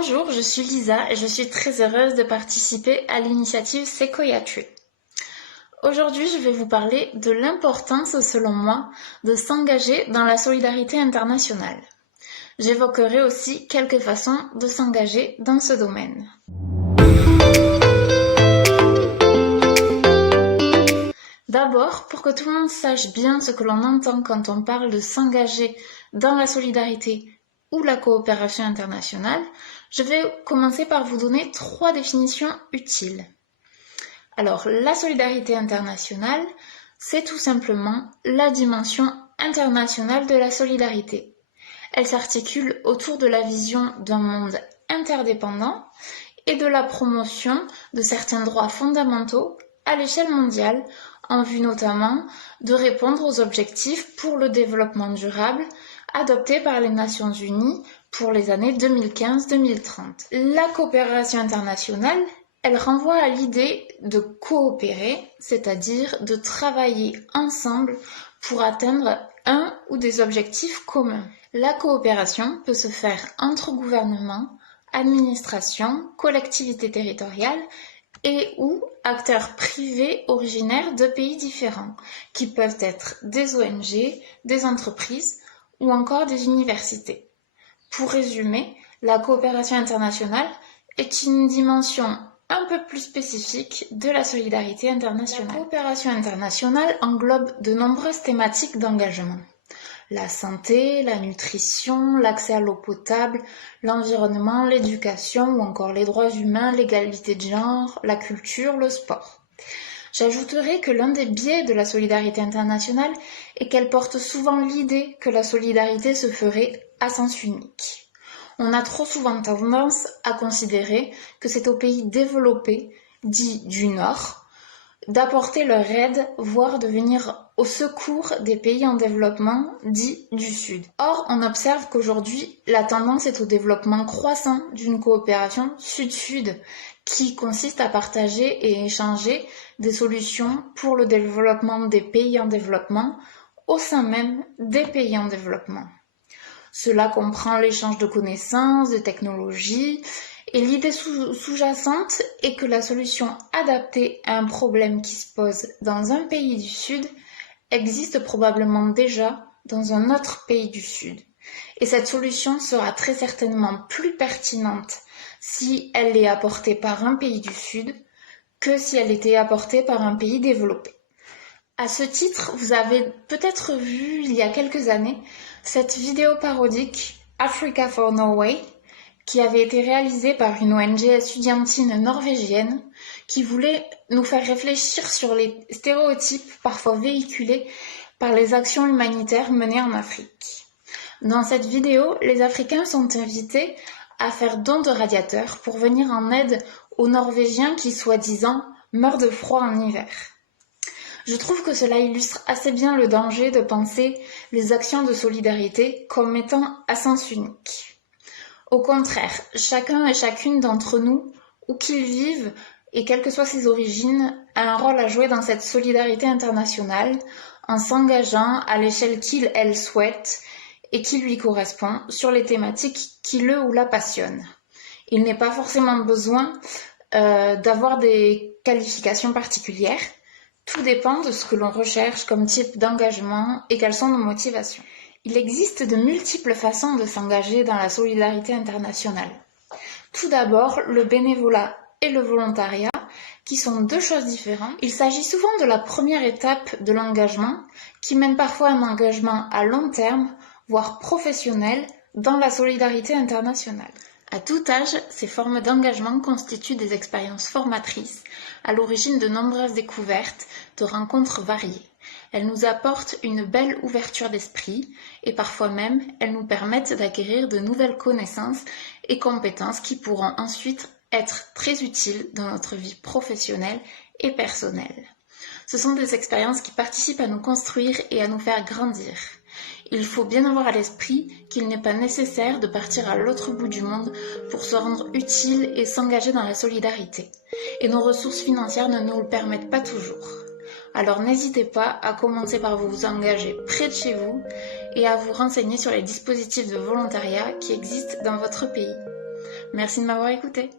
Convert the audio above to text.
Bonjour, je suis Lisa et je suis très heureuse de participer à l'initiative Sequoia Tree. Aujourd'hui, je vais vous parler de l'importance, selon moi, de s'engager dans la solidarité internationale. J'évoquerai aussi quelques façons de s'engager dans ce domaine. D'abord, pour que tout le monde sache bien ce que l'on entend quand on parle de s'engager dans la solidarité ou la coopération internationale, je vais commencer par vous donner 3 définitions utiles. Alors, la solidarité internationale, c'est tout simplement la dimension internationale de la solidarité. Elle s'articule autour de la vision d'un monde interdépendant et de la promotion de certains droits fondamentaux à l'échelle mondiale, en vue notamment de répondre aux objectifs pour le développement durable adoptés par les Nations Unies pour les années 2015-2030. La coopération internationale, elle renvoie à l'idée de coopérer, c'est-à-dire de travailler ensemble pour atteindre un ou des objectifs communs. La coopération peut se faire entre gouvernements, administrations, collectivités territoriales et ou acteurs privés originaires de pays différents, qui peuvent être des ONG, des entreprises ou encore des universités. Pour résumer, la coopération internationale est une dimension un peu plus spécifique de la solidarité internationale. La coopération internationale englobe de nombreuses thématiques d'engagement. La santé, la nutrition, l'accès à l'eau potable, l'environnement, l'éducation ou encore les droits humains, l'égalité de genre, la culture, le sport. J'ajouterai que l'un des biais de la solidarité internationale est qu'elle porte souvent l'idée que la solidarité se ferait à sens unique. On a trop souvent tendance à considérer que c'est aux pays développés, dits du Nord, d'apporter leur aide, voire de venir au secours des pays en développement, dits du Sud. Or, on observe qu'aujourd'hui, la tendance est au développement croissant d'une coopération Sud-Sud, qui consiste à partager et échanger des solutions pour le développement des pays en développement au sein même des pays en développement. Cela comprend l'échange de connaissances, de technologies, et l'idée sous-jacente est que la solution adaptée à un problème qui se pose dans un pays du Sud existe probablement déjà dans un autre pays du Sud. Et cette solution sera très certainement plus pertinente si elle est apportée par un pays du Sud que si elle était apportée par un pays développé. À ce titre, vous avez peut-être vu il y a quelques années cette vidéo parodique Africa for Norway qui avait été réalisée par une ONG estudiantine norvégienne qui voulait nous faire réfléchir sur les stéréotypes parfois véhiculés par les actions humanitaires menées en Afrique. Dans cette vidéo, les Africains sont invités à faire don de radiateurs pour venir en aide aux Norvégiens qui, soi-disant, meurent de froid en hiver. Je trouve que cela illustre assez bien le danger de penser les actions de solidarité comme étant à sens unique. Au contraire, chacun et chacune d'entre nous, où qu'il vive et quelles que soient ses origines, a un rôle à jouer dans cette solidarité internationale en s'engageant à l'échelle qu'il/elle souhaite et qui lui correspond sur les thématiques qui le ou la passionnent. Il n'est pas forcément besoin d'avoir des qualifications particulières. Tout dépend de ce que l'on recherche comme type d'engagement et quelles sont nos motivations. Il existe de multiples façons de s'engager dans la solidarité internationale. Tout d'abord, le bénévolat et le volontariat, qui sont deux choses différentes. Il s'agit souvent de la première étape de l'engagement, qui mène parfois à un engagement à long terme, voire professionnel, dans la solidarité internationale. À tout âge, ces formes d'engagement constituent des expériences formatrices, à l'origine de nombreuses découvertes, de rencontres variées. Elles nous apportent une belle ouverture d'esprit et parfois même elles nous permettent d'acquérir de nouvelles connaissances et compétences qui pourront ensuite être très utiles dans notre vie professionnelle et personnelle. Ce sont des expériences qui participent à nous construire et à nous faire grandir. Il faut bien avoir à l'esprit qu'il n'est pas nécessaire de partir à l'autre bout du monde pour se rendre utile et s'engager dans la solidarité. Et nos ressources financières ne nous le permettent pas toujours. Alors n'hésitez pas à commencer par vous engager près de chez vous et à vous renseigner sur les dispositifs de volontariat qui existent dans votre pays. Merci de m'avoir écouté.